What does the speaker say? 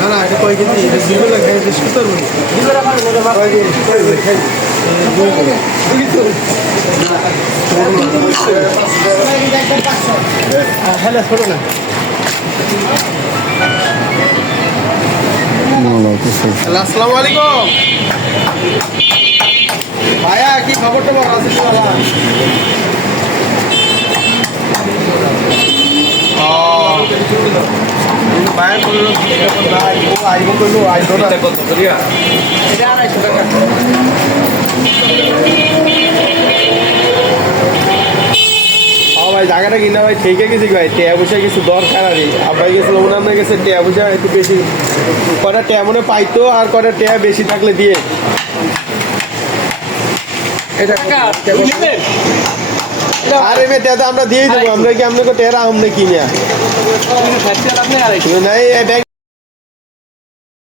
না না এটা কয় কেজি এটা দুই বেলা খাই বেশ হ্যালো ছোটো না আসসালামু আলাইকুম। ভাইয়া, কি খবর টবর আছে তো বাবা ও ভাইয়া বলল ভাই জায়গাটা কিনা ভাই ঠিকই গেছি ভাই কিছু দরকার আর আব্বাই গেছিল ওনার গেছে একটু বেশি কটা টেয়া মনে পাইতো আর কটা টেয়া বেশি থাকলে দিয়ে এটা আরে তো আমরা দিয়েই দেবো আমরা কি আপনাকে টেয়া রাখুন না কিনে নাই